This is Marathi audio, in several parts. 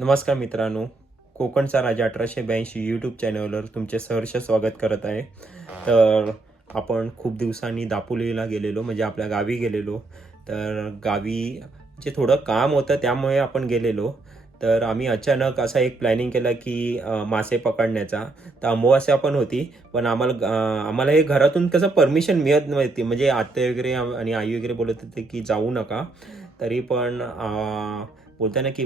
नमस्कार मित्रांनो कोकणचा राजा अठराशे ब्याऐंशी यूट्यूब चॅनलवर तुमचे सहर्ष स्वागत करत आहे. तर आपण खूप दिवसांनी दापोलीला गेलेलो म्हणजे आपल्या गावी गेलेलो. तर गावी जे थोडं काम होतं त्यामुळे आपण गेलेलो. तर आम्ही अचानक असा एक प्लॅनिंग केला की मासे पकडण्याचा. तर अमावास्या पण होती पण आम्हाला आम्हाला हे घरातून कसं परमिशन मिळत नव्हती. म्हणजे आत्या वगैरे आणि आई वगैरे बोलत होते की जाऊ नका. तरी पण बोलता ना की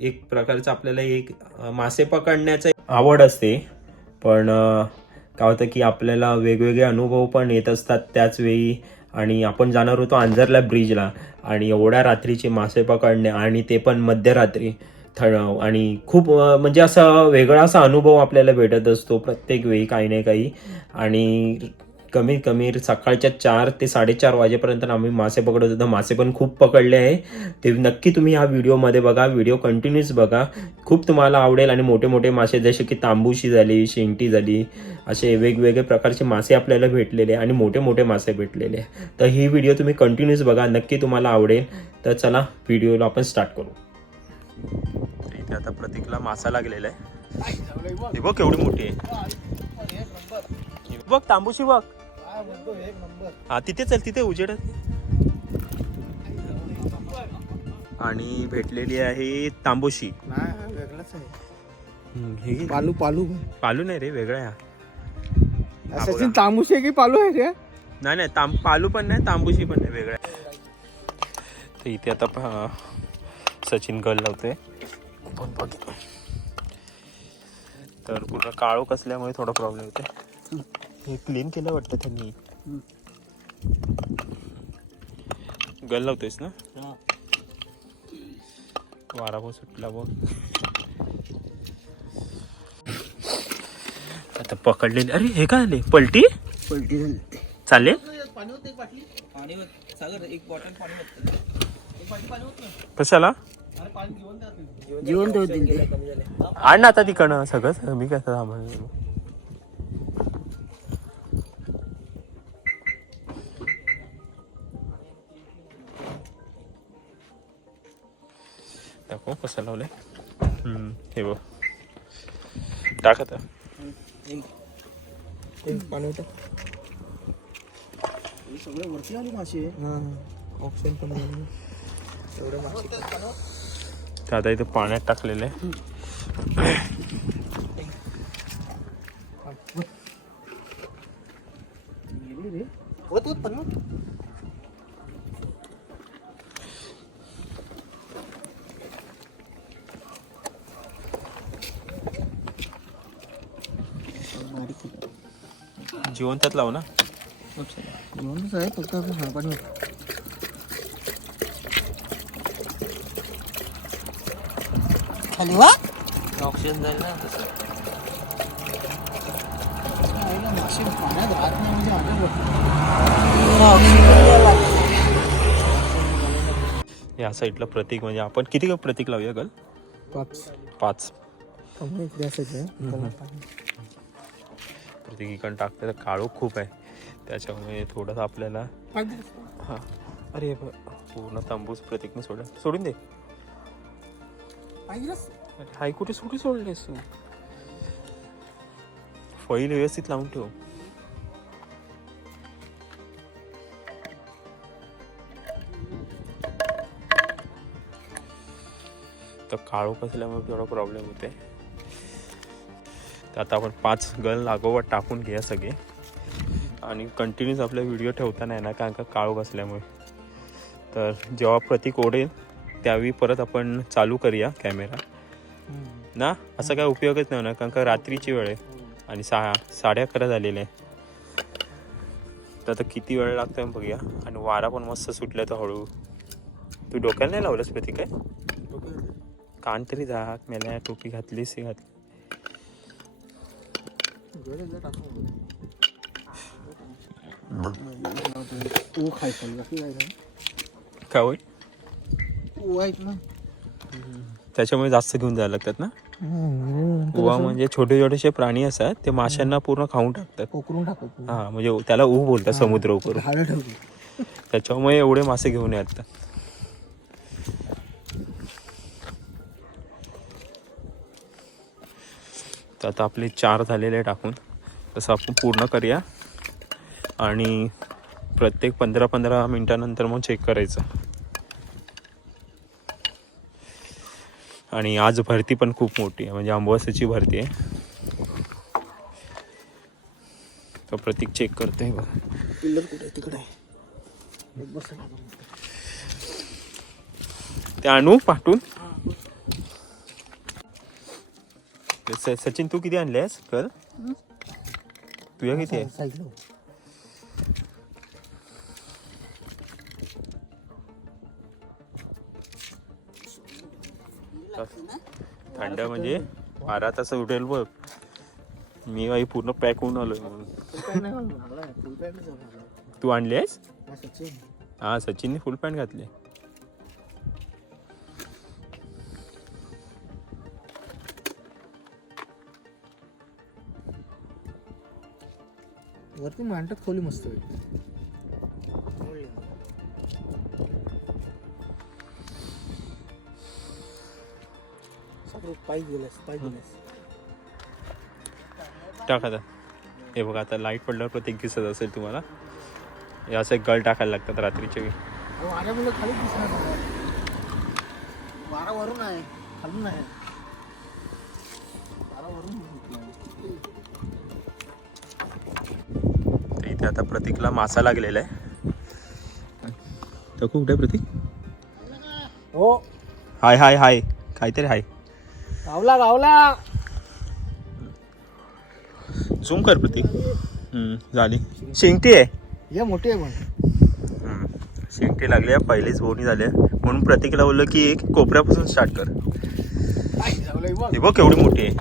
एक प्रकारचं आपल्याला एक मासे पकडण्याचं आवड असते. पण काय होतं की आपल्याला वेगवेगळे अनुभव पण येत असतात त्याच वेळी आणि आपण जाणार होतो आंजरला ब्रिजला आणि एवढ्या रात्रीचे मासे पकडणे आणि ते पण मध्यरात्री थळ आणि खूप म्हणजे असा वेगळा असा अनुभव आपल्याला भेटत असतो प्रत्येक वेळी काही ना काही. आणि कमीत कमी सकाळच्या चार ते साडेचार वाजेपर्यंत आम्ही मासे पकडत होतो. मासे पण खूप पकडले आहे. ते नक्की तुम्ही ह्या व्हिडिओमध्ये बघा. व्हिडिओ कंटिन्यूस बघा. खूप तुम्हाला आवडेल आणि मोठे मोठे मासे जसे की तांबूशी झाली शेंगटी झाली असे वेगवेगळे प्रकारचे मासे आपल्याला भेटलेले आणि मोठे मोठे मासे भेटलेले तर ही व्हिडिओ तुम्ही कंटिन्यूस बघा. नक्की तुम्हाला आवडेल. तर चला व्हिडिओला आपण स्टार्ट करू. इथे आता प्रतीकला मासा लागलेला आहे. बघ केवढी मोठी आहे. बघ तांबूशी बघ. हा तिथे चल तिथे उजेड आणि भेटलेली आहे तांबूशी. नाही वेगळाच आहे. हम्म, हे पालू पालू. पालू नाही रे वेगळा आहे हा. सचिन तांबूस आहे की पालू आहे रे नाही नाही तांब पालू पण नाही तांबूशी पण नाही वेगळा आहे. तर इथे आता पहा, सचिन गल लावतोय पण बघ तर पूर्ण काळो कसल्यामुळे थोडा प्रॉब्लेम होते. हे क्लीन केलं वाटतं त्यांनी. गल लावतोयस ना? वारा बघ सुटला बघ. आता पकडलेली अरे हे काय आले? पलटी? पलटी झाली. चालेल? कशाला? जिवंत होतील ते. आण ना आता तिकडनं सगळं. मी कसं थांबणार? कसं लावलंय? हम्म, हे बघ. टाक आता. पाणी होतं सगळे वरती आली मासे ऑप्शन पण एवढे मासे आता इथे पाण्यात टाकलेलं जिवंतात लाव ना. आहे फक्त आपण ऑक्सिजन जाईल ना. मासे पाण्यात राहत नाही म्हणजे माझ्या या साईडला प्रतीक म्हणजे आपण किती प्रतीक लावूया गल? पाच. पाच. इकडं टाकलं तर काळो खूप आहे. त्याच्यामुळे थोडंसं आपल्याला हा. अरे पूर्ण तांबूस प्रतीकने सोडा सोडून दे. हाय कुठे सोडी सोडलेस तू? फैल व्यवस्थित लावून ठेव. तर काळो कसल्यामुळे थोडा प्रॉब्लेम होते तर आता आपण पाच गल लागोवर टाकून घ्या सगळे. आणि कंटिन्यूस आपला व्हिडिओ ठेवता नाही ना कारण का काळो असल्यामुळे. तर जेव्हा प्रतीक ओढेल त्यावेळी परत आपण चालू करूया कॅमेरा ना? असा काय उपयोगच नाही ना कारण का रात्रीची वेळ आहे. आणि सहा साडे अकरा झालेले आहे. तर आता किती वेळ लागतोय बघूया. आणि वारा पण मस्त सुटला तर हळू. तू डोक्याला नाही लावलंस प्रतीक काय? कान तरी झाक मेल्या टोपी घातलीस घातली काय होईल? त्याच्यामुळे जास्त घेऊन जायला लागतात ना? उवा म्हणजे छोटे छोटेसे प्राणी असतात ते माशांना पूर्ण खाऊन टाकतात. पोकरून टाकतो हा म्हणजे त्याला ऊ बोलतात समुद्र ठेवतो त्याच्यामुळे एवढे मासे घेऊन येतात तर आता आपले चार झालेले आहे टाकून. तसं आपण पूर्ण करूया. आणि प्रत्येक पंधरा पंधरा मिनटानंतर मग चेक करायचं. आणि आज भरती पण खूप मोठी आहे. म्हणजे आंबोसाची भरती आहे. तर प्रतीक चेक करतोय बघ. पिल्लर कुठे आहे? तिकडे आहे. ते आणू पाठवून ते स- सचिन तू किती आणलेस कर तुझ्या किती आहे थंड म्हणजे बारा तास उठेल बघ मी बाई पूर्ण पॅक होऊन आलोय म्हणून तू आणली आहेस हा सचिनने फुल पॅन्ट घातली वरती मांडत खोली मस्त आहे सगळे पाय गेलास पाय गेलास. टाक आता. हे बघा आता लाइट पडल्यावर प्रत्येक दिसत असेल तुम्हाला. हे असं एक गळ टाकायला लागतात रात्रीच्या वेळी वाऱ्या मुलं खाली दिसणार नाही. वारा वरून आहे खालून आहे. आता प्रतीकला मासा लागलेला आहे. तर कुठे प्रतीक? हो. हाय हाय हाय. काहीतरी हाय. गावला गावला. झूम कर प्रतीक. हम्म, झाली. शेंगटी आहे. ये मोठी आहे पण. शेंगटी लागली आहे. पहिलीच बोनी झाली आहे. म्हणून प्रतीकला बोललं की एक कोपऱ्यापासून स्टार्ट कर. हे बघ. केवढी मोठी आहे.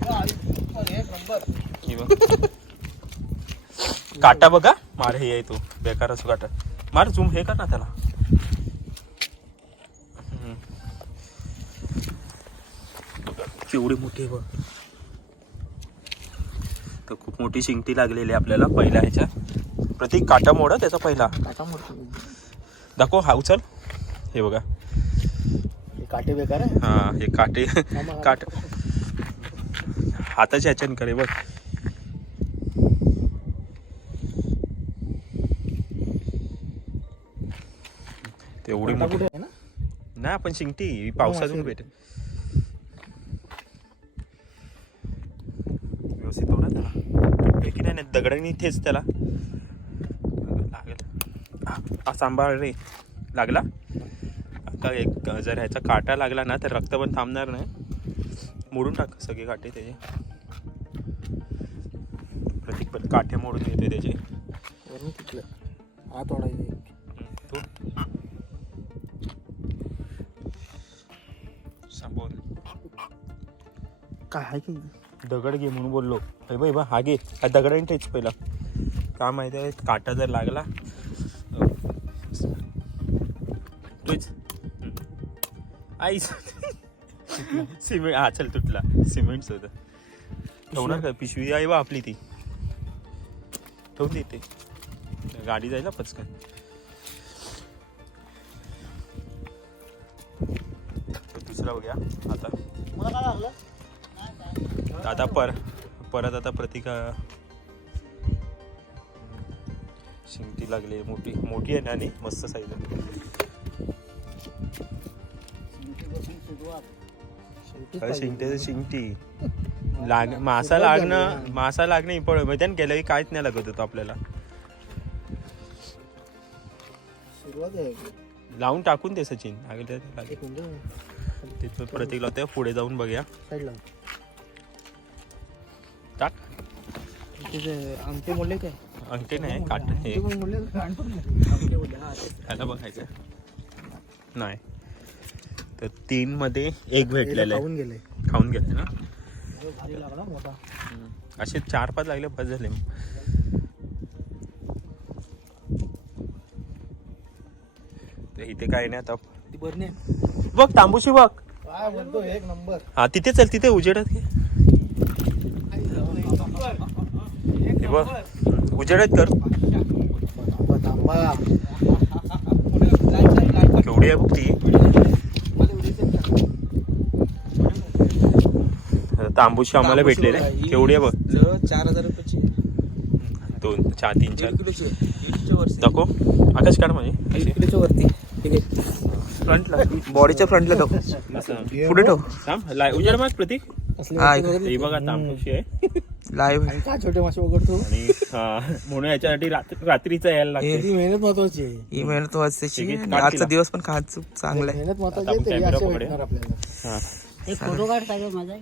ही. काटा बघा. मार हे आहे तो. बेकार असो काटा. मार झूम हे कर ना त्याला. केवढी मोठी बघ. तर खूप मोठी शिंगटी लागलेली आहे आपल्याला पहिल्या ह्याच्या. प्रतीक काटा मोड त्याचा पहिला. काटा मोठा दाखव हा उचल. हे बघा. हे काटे बेकार हा हे काटे. काट. हाताच्या ह्याच्यान करे बघ. काटा मोठी. ना? नाही आपण शिंगटी ही पावसातून असेल. भेटेल. व्यवस्थित हो ना त्याला. की नाही दगडाने इथेच त्याला. लागेल. सांभाळ रे. लागला? आता एक जर ह्याचा काटा लागला ना तर रक्त पण थांबणार नाही. मोडून टाक सगळे काटे त्याचे. प्रतीक पण काठे मोडून येते त्याचे. आत ओढायचं. तू. काय आहे की? दगड घे म्हणून बोललो. हे बाई बा हा घे. हा दगडाने टेच पहिला. काय माहिती आहे? काटा जर लागला तूच. आईच सिमेंट हा चल तुटला. सिमेंटच होतं ठेवणार का? पिशवी आहे बा आपली ती. ठेवून देते. गाडी जायला पचकन दुसरा बघूया. आता. मला काय लागलं? आता पर परत आता प्रतिका. शिंगटी लागली मोठी मोठी आहे ना आणि मस्त साईज आहे. शिंगट्याचं शिंगटी लाग मासा लागणं मासा लागणं इम्पॉर्टंट माहिती आहे ना गेल्या वेळी काहीच नाही लागत होतं आपल्याला. लावून टाकून दे सचिन. लागेल तर लागेल एक मिनिट. तिथं प्रतीक लावते पुढे जाऊन बघूया. तिथे आमटे मोडले काय? अंके नाही काट हे. ह्याला बघायचं. नाही. तर तीन मध्ये एक भेटलेलं आहे. खाऊन गेले खाऊन गेले ना? भारी लागला मोठा. असे चार पाच लागले बस झाले. तर इथे काही नाही आता. बघ तांबूशी बघ. काय म्हणतो एक नंबर. हा तिथे चल तिथे उजेडत घे. हे बघ उजेडत कर. थांबा केवढी आहे बघ ती. तांबूशी आम्हाला भेटलेले. आहे केवढी आहे बघ. चार हजार रुपयाची दोन चार तीन चार. दाखव. आकाश काढ म्हणजे किलोच्या वरती. ठीक आहे. फ्रंटला बॉडीच्या फ्रंटला दाखव. पुढे ठेव. उजेड माग प्रतीक. बघा तांबूशी आहे. लाईव्ह आणि का छोटे मासे उघडतो? आणि हा, म्हणून याच्यासाठी रात्र- रात्रीचं यायला लागते ती मेहनत महत्वाची आहे. ही मेहनत आणि काढ आजचा. दिवस पण खात चांगला आहे. मेहनत महत्वाची आहे तरी असे. भेटणार आपल्याला. हा. एक फोटो काढ माझा?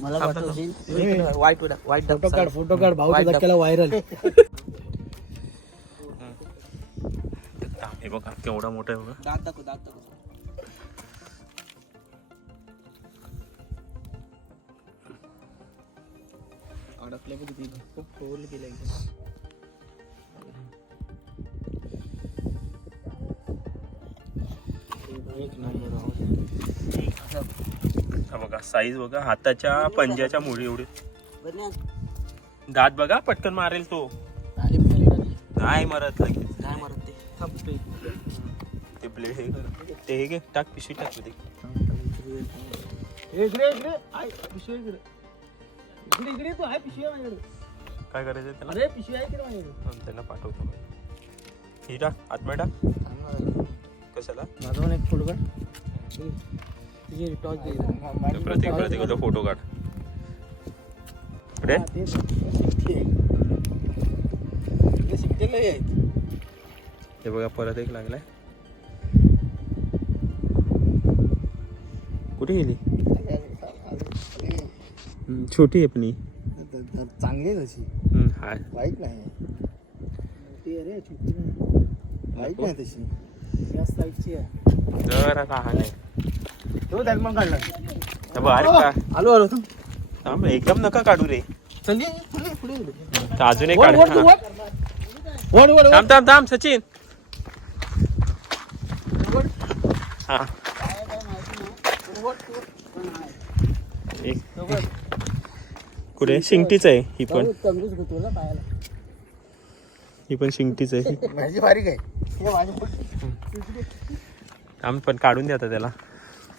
मला पाठवशील वाईट वाईट फोटो काढ फोटो काढ भाऊ धक्क्याला व्हायरल हे बघा केवढा मोठा आहे बघा. दात दाखव दात दाखव. अडकले पण तिथे खूप खोल केलं एकदम हा बघा साईज बघा हाताच्या पंजाच्या मुळी एवढी. दात बघा पटकन मारेल तो. नाही मरत लगेच. काय मारत ते. ते. ते ब्लेड हे कर. ते हे घे टाक पिशवी टाक ते इकडे इकडे. आय पिशवी इकडे. इकडे इकडे तू आहे पिशवी आहे माझ्याकडे. काय करायचं त्याला? अरे पिशवी आहे की नाही माझ्याकडे? हं, त्यांना पाठवतो ही टाक आतमध्ये टाक. कशाला? माझा पण एक फोटो काढ. तुझी टॉर्च दे. ते प्रतीक फोटो काढ. रे शिकलेलं आहे हे बघा परत एक लागलाय. कुठे गेली? छोटी आहे पण ही. चांगली आहे तशी. हं, हाय. वाईट नाही. मोठी आहे रे छोटी नाही. वाईट नाही तशी. या साईडची आहे. तो मग काढला. हे बघ, अरे का आलो आलो थांब, एकदम नका काढू रे. चल ये, पुढे पुढे. तर अजून एक वड काढ. वड तू हा. वड वड वड थांब थांब थांब सचिन. हा. एक. कुठे? शिंगटीच आहे ही पण. पायाला. ही पण शिंगटीच आहे. माझी बारीक आहे. हे. थांब पण. काढून द्या त्याला.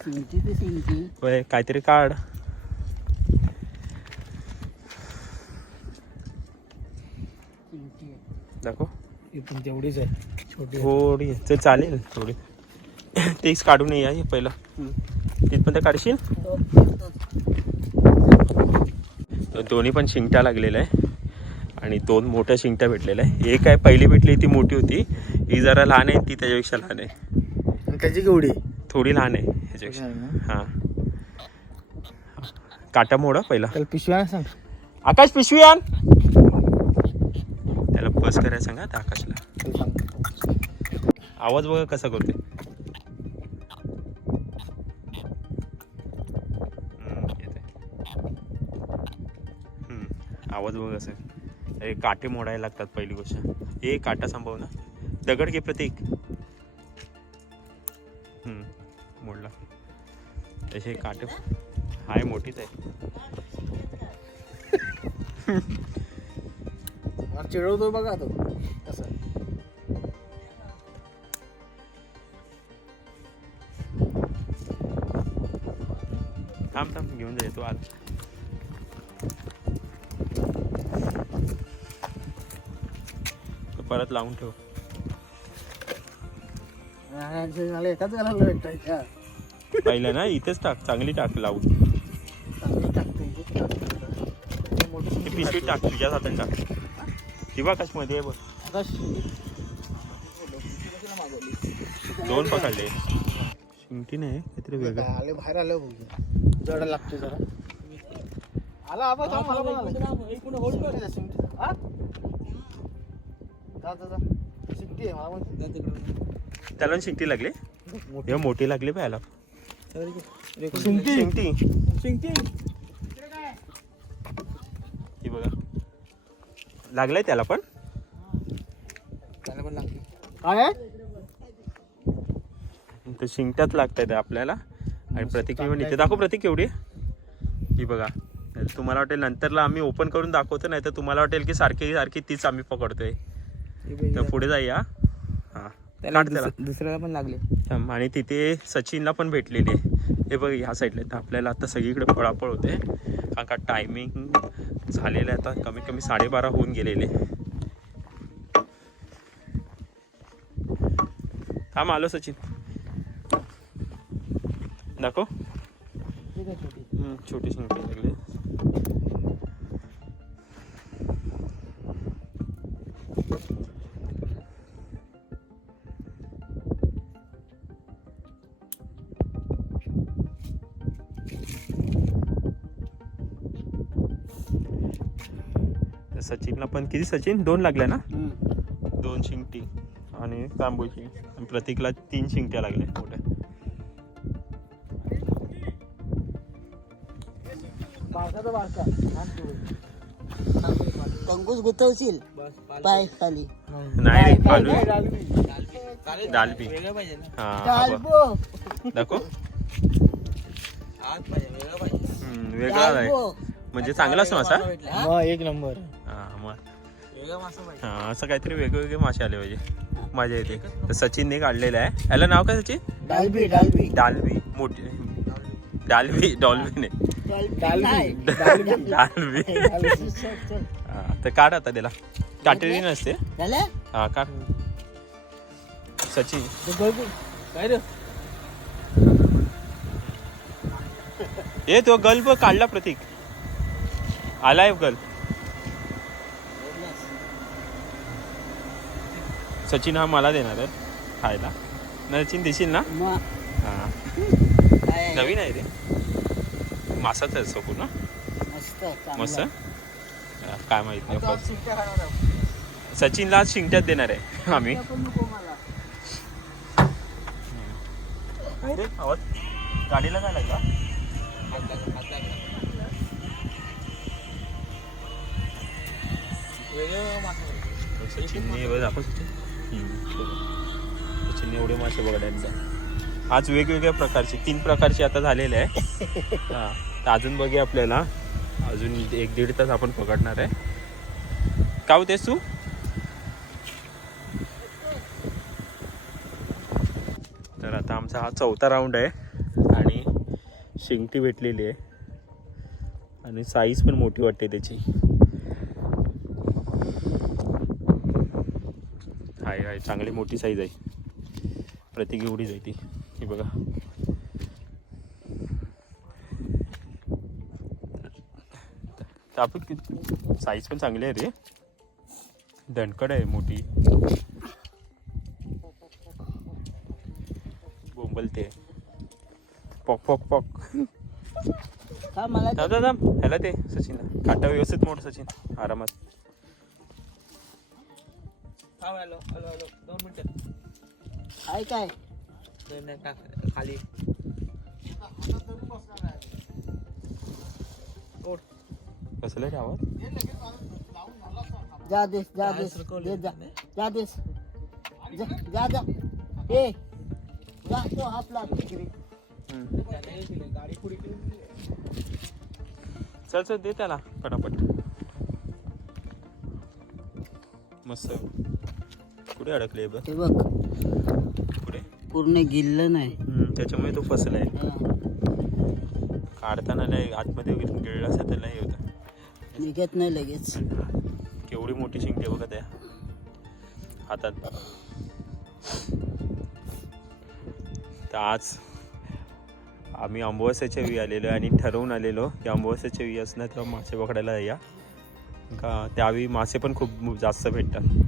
ते होय, काहीतरी काढ. दाखव. ही पण तेवढीच आहे. छोटी. थोडी ते चालेल. थोडी. तेच काढून ये हे पहिलं. तिथपर्यंत काढशील. तर दोन्ही पण शिंगट्या लागलेल्या आहे. आणि दोन मोठ्या शिंगट्या भेटलेल्या आहे. एक आहे पहिली भेटली ती मोठी होती. ही जरा लहान आहे ती त्याच्यापेक्षा लहान आहे. त्याची केवढी? थोडी लहान आहे ह्याच्यापेक्षा. हां. काटा मोडा पहिला. त्याला पिशवी आहे सांग. आकाश पिशवी आण. त्याला बस करायला सांगा आकाशला. आवाज बघा कसा करते आवाज बघ कसं हे काटे मोडायला लागतात पहिली गोष्ट. हे काटा संभव ना दगड घे प्रतीक. हम्म, मोडला. तसे काटे हाय मोठीच आहे. चिडवतो बघा तो. कसं? थांब थांब घेऊन जा तू आज परत लावून ठेव. मला एकाच भेटायच्या पहिलं ना इथेच टाक चांगली टाक लावून. चांगली टाकते. मोठी ती पिशवी टाक तुझ्याच हातात टाक. ती मध्ये आहे बघ. आकाश दोन पकडले. शिंगटी नाही काहीतरी वेगळं. आले बाहेर आले बघ जड लागते जरा आला आबा थांब मला पण आला. एक मिनिट होल्ड कर. हा जा जा जा. आहे त्याला पण शिंगटी लागली? मोठी. हे मोठी लागली पाहायला. शिंगटी. शिंगटी. शिंगटी. ती बघा. लागलाय त्याला पण? त्याला पण लागते काय आहे? तर शिंगट्यात लागत आपल्याला. आणि प्रतीक पण इथे दाखव प्रतीक एवढी. ही बघा. तुम्हाला वाटेल नंतरला आम्ही ओपन करून दाखवतो नाही तर तुम्हाला वाटेल की सारखी सारखी तीच आम्ही पकडतोय. तर पुढे जाऊया. हा. त्याला दुसऱ्याला पण लागले. आणि तिथे सचिनला पण भेटलेले हे बघ ह्या साईडला तर आपल्याला आता सगळीकडे पळापळ होते. कारण का टायमिंग झालेलं आहे आता. कमीत कमी साडेबारा होऊन गेलेले. थांब आलो सचिन. दाखव. छोटी. छोटी लागली पण किती सचिन? दोन लागल्या ना. दोन शिंगटी आणि तांबूची. आणि प्रतीकला तीन शिंगट्या लागल्या मोठ्या. कंकूस गुतवशील? पाय खाली. नाही डालबी? वेगळं दाखव. आहे. म्हणजे मासा भेटला मग एक नंबर. हा हा असं काहीतरी वेगवेगळे मासे आले पाहिजे. मजा येते तर सचिनने काढलेलं आहे. याला नाव काय सचिन? डालबी डालबी. डालवी मोठी. डालवी डॉल्बी. नाही डालबी. डालवी हा, तर काढ आता त्याला. काटेरी नसते. झालं हा काढ. सचिन. काय रे? ए तो गल्ब काढला प्रतीक. आलाय गल सचिन हा मला देणार आहे खायला. ना सचिन देशील ना? हा. नवीन आहे रे मासाच आहे सगू ना मस्त काय माहीत नाही तो. सचिनला आज शिंगट्यात देणार आहे आम्ही. रे आवाज. गाडीला काय लागला? हात सचिनने एवढे मासे बघायला आज वेगवेगळ्या प्रकारचे तीन प्रकारचे आता झालेले आहे. हा तर अजून बघे आपल्याला. अजून एक दीड तास आपण पकडणार आहे. का होतेस तू तर आता आमचा हा चौथा राऊंड आहे. आणि शिंगटी भेटलेली आहे. आणि साईज पण मोठी वाटते त्याची. आहे. चांगली मोठी साईज आहे. प्रत्येक एवढीच आहे ती. ही बघा. आपण साईज पण चांगली आहे रे. दणकड आहे मोठी. बोंबलते. पॉक पॉक पॉक. थांब ह्याला ते सचिन काटा व्यवस्थित मोड सचिन. आरामात. थांब, हॅलो हॅलो हॅलो दोन मिनिटं. काय काय? नाही, नाही, टाक, खाली. ओढ. कसलं रे आवाज? जा देस जा काय देस सरकवलं दे जा नाही? जा देस. जा जा जा. ए जा तो आपला तिकडे. हम्म. त्याने हे केलं, गाडी पुढे केली चल चल दे त्याला पटापट. मस्त. कुठे अडकले बघ. हे बघ. कुठे पूर्ण गिल्लं नाही. हम्म, त्याच्यामुळे तो फसलाय. काढताना लय आतमध्ये गिळला असं त्याला हे होतं. निघत नाही लगेच. केवढी मोठी शिंगटे बघा त्या. हातात. तर आज आम्ही अंबोसाच्या वी आलेलो आणि ठरवून आलेलो की अंबोसाच्या वी असणार तेव्हा मासे पकडायला या. का त्यावेळी मासे पण खूप जास्त भेटतात.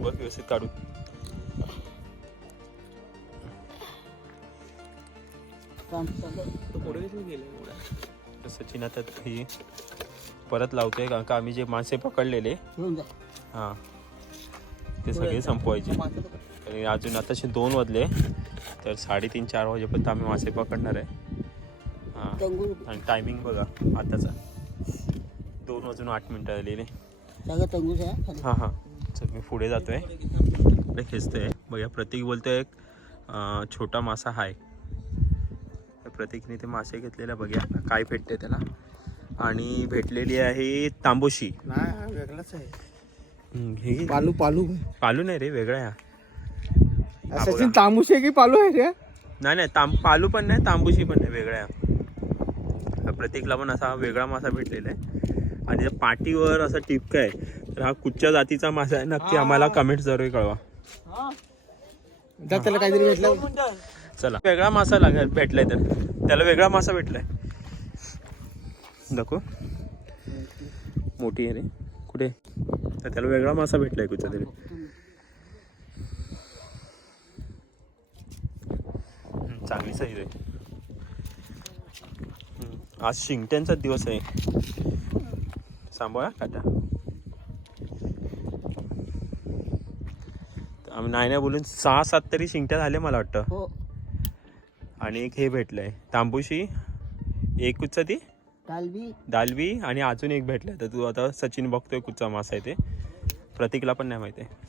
बघ व्यवस्थित काढू तो पुढे गेले सचिन आता ही परत लावतोय कारण का आम्ही जे मासे पकडलेले हां ते सगळे संपवायचे. अजून आताशे दोन वाजले तर साडेतीन चार वाजेपर्यंत आम्ही मासे पकडणार आहे. हां. आणि टायमिंग बघा आताचा. दोन वाजून आठ मिनटं झालेले आहे. हां हां. चल मी पुढे जातोय. इकडे खेचतोय. बघा प्रतीक बोलतोय एक छोटा मासा हाय. प्रतीकने ते मासे घेतलेला बघा काय भेटते त्याला. आणि भेटलेली आहे तांबोशी. नाही हा वेगळाच आहे. ही पालू पालू. पालू नाही रे वेगळा आहे हा. सचिन तांबूशे की पालू आहे रे? नाही नाही तांब पालू पण नाही तांबूशी पण नाही वेगळा आहे हा. प्रत्येकला पण असा वेगळा मासा भेटलेला आहे. आणि त्या पाठीवर असा टिपका आहे. तर हा कुठच्या जातीचा मासा आहे नक्की आम्हाला कमेंट जरूर कळवा. त्याला काहीतरी भेटलं. चला. वेगळा मासा लाग भेटलाय तर. त्याला वेगळा मासा भेटलाय. नको मोठी आहे रे. कुठे? तर त्याला वेगळा मासा भेटलाय कुठचा तरी चांगली साईज आहे. आज शिंगट्यांचा दिवस आहे. सांभाळा काटा आम्ही नाही नाही बोलून सहा सात तरी शिंगट्या झाले मला वाटतं. हो. आणि एक हे भेटलंय. तांबूशी एक कुठचा ती? कालबी दालवी आणि अजून एक भेटलंय. तर तू आता सचिन बघतोय कुठचा मासा आहे ते. प्रतीकला पण नाही माहिती आहे.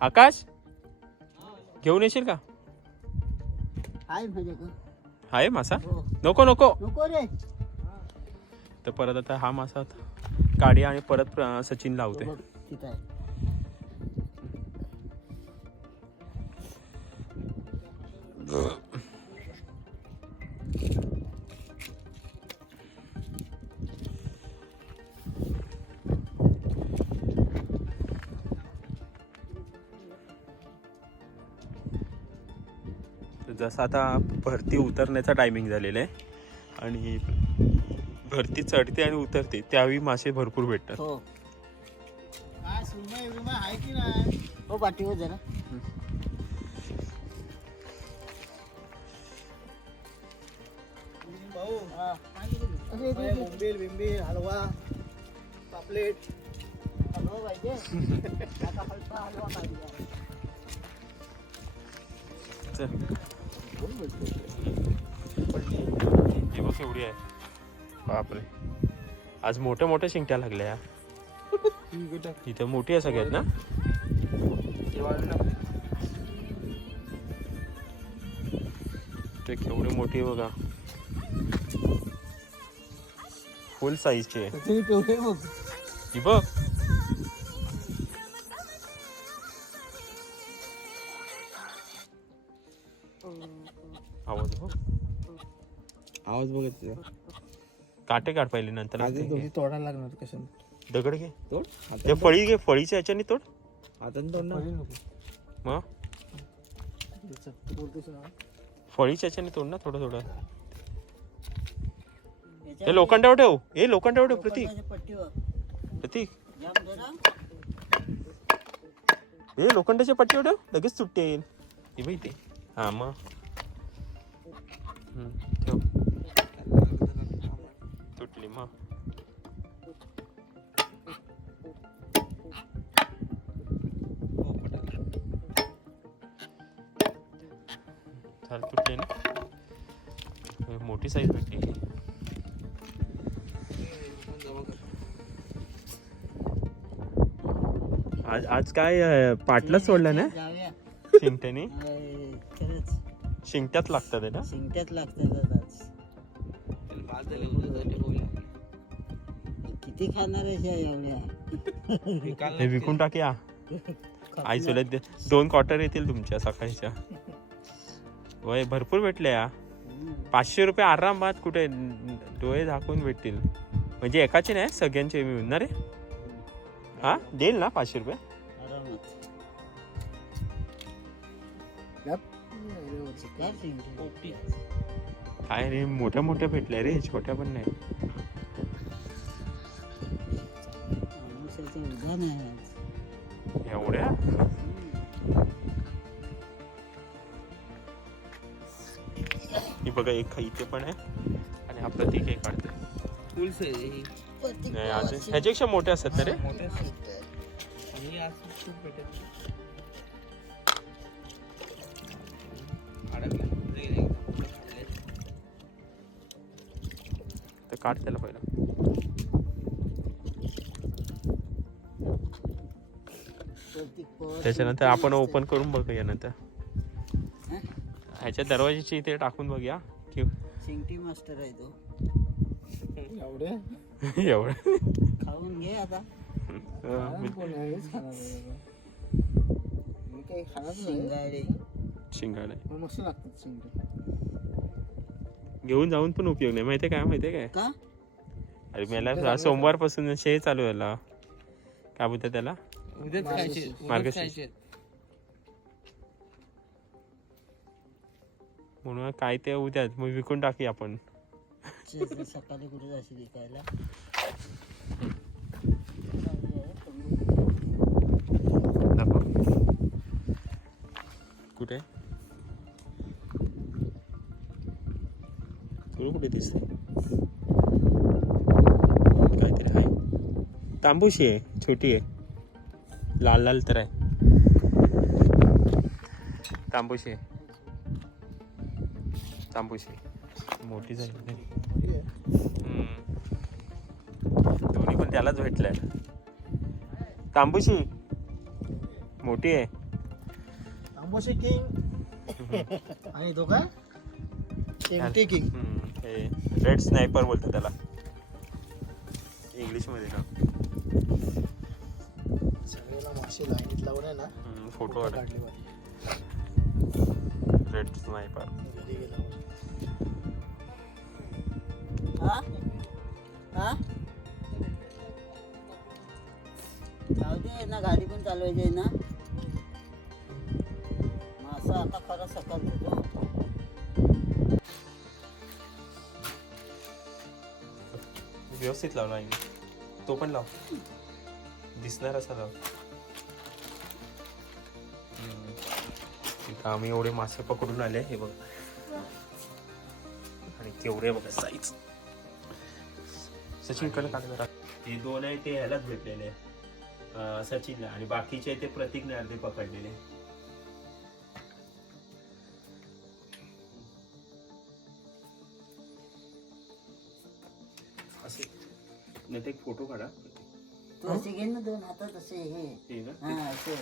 आकाश? घेऊन येशील का? आहे आहे मासा? हो. नको नको. नको रे. तर परत आता हा मासा काढी आणि परत प्र- सचिन लावते. जसं आता भरती उतरण्याचा टायमिंग झालेला आहे. आणि भरती चढते आणि उतरते त्यावेळी मासे भरपूर भेटतात. हो. हो पाठीवर जरा भाऊ. अरे, अरे, अरे. बोंबील बिंबील हलवा पापलेट. हलवा पाहिजे. आता हलका हलवा पाहिजे. चल. ही बघ एवढी आहे. बापरे. आज मोठ्या मोठ्या शिंगट्या लागल्या इथं मोठी आहे सगळ्यात ना? ते केवढी मोठी आहे बघा. फुल साईजची आहे. सचिन बघ ही बघ. आवाज हो आवाज बघत काटे काढ पहिले नंतर आधी ते दोघी घे. तोडायला लागणार कशा दगड घे. तोड? ते फळी घे फळीच्या ह्याच्याने तोड. हाताने तोड ना. मग फळीच्या ह्याच्याने तोड ना थोडं थोडं. हे लोखंडावर ठेव. हे लोखंडावर ठेव प्रतीक. पट्टीवर प्रतीक. जाम जरा हे लोखंडाच्या पट्टीवर ठेव लगेच सुट्टी येईल हे ते हा मग ठेव. तुटली मग. झालं तुटली ना. हे मोठी साईज भेटली. की. आज आज काय पाटलाच सोडलं ना? शिंगट्याने शिंगट्यात लागतात आहे ना? शिंगट्यात लागतात किती खाणार आहे एवढ्या? हे विकून टाकया आई चुलत दे- दोन क्वार्टर येतील तुमच्या सकाळच्या. वय भरपूर भेटले या. पाचशे रुपये आरामात कुठे डोळे झाकून भेटतील. म्हणजे एकाचे नाही सगळ्यांचे मिळून ना रे? हा? देईल ना पाचशे रुपये? काय रे मोठ्या मोठ्या भेटल्या रे छोट्या पण नाही. माणसाचं उधाण आहे आज. एवढ्या? ही बघा एक इथे पण आहे आणि हा प्रतीक एक काढतोय. प्रत्येक नाही अजून ह्याच्यापेक्षा मोठे असतात ना रे? मोठे असतात. आणि आज खूप भेटेल काढ त्याला पहिला. त्याच्यानंतर आपण ओपन करून बघूया नंतर? ह्याच्या दरवाजाची इथे टाकून बघूया. की चिंगटी मास्टर आहे तो. एवढे? एवढं. खाऊन घे आता. शिंगाडे. शिंगाड. मस्त लागतात शिंगडे. घेऊन जाऊन पण उपयोग नाही. माहितीये काय? माहितीये काय? का? अरे मला सोमवारपासून हे चालू झाला काय बोलतात त्याला? मार्गशीर्ष. म्हणून काय ते उद्याच मग विकून टाकी आपण. सकाळी कुठे विकायला? कुठे? तुला कुठे दिसते काहीतरी आहे. तांबूशी आहे छोटी आहे. लाल लाल तर आहे. तांबूशी आहे. तांबूशी. मोठी झाली. दोन्ही पण त्यालाच भेटलंय. तांबूशी. मोठी आहे. तांबोशी किंग. आणि तो चिमटी किंग. हे रेड स्नायपर बोलतो त्याला. इंग्लिशमध्ये ना सगळ्याला मासे लाईनीत लावून आहे ना फोटो काढले रेड स्नायपर हा? हा? जाऊ दे ना गाडी पण चालवायची आहे ना. व्यवस्थित लावला आहे तो पण लाव. दिसणार असा लाव. इथं आम्ही एवढे मासे पकडून आले हे बघ. आणि केवढे बघा साईज सचिनकडे काढ जरा. हे दोन आहे ते ह्यालाच भेटलेले. सचिनला. आणि बाकीचे ते प्रतीकने अर्धे पकडलेले. नाही ते एक फोटो काढा. तू असे घे ना दोन हातात असे हे. हे ना. हा असे.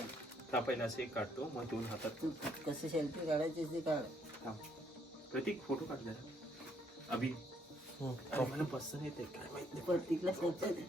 हा पहिला असे एक काढतो मग दोन हातात. तू कसे सेल्फी काढायचे ते काढ. थांब. प्रतीक फोटो काढ जरा. अभि. अरे मला बसता येते काय माहीत प्रत्येकला सेल्फी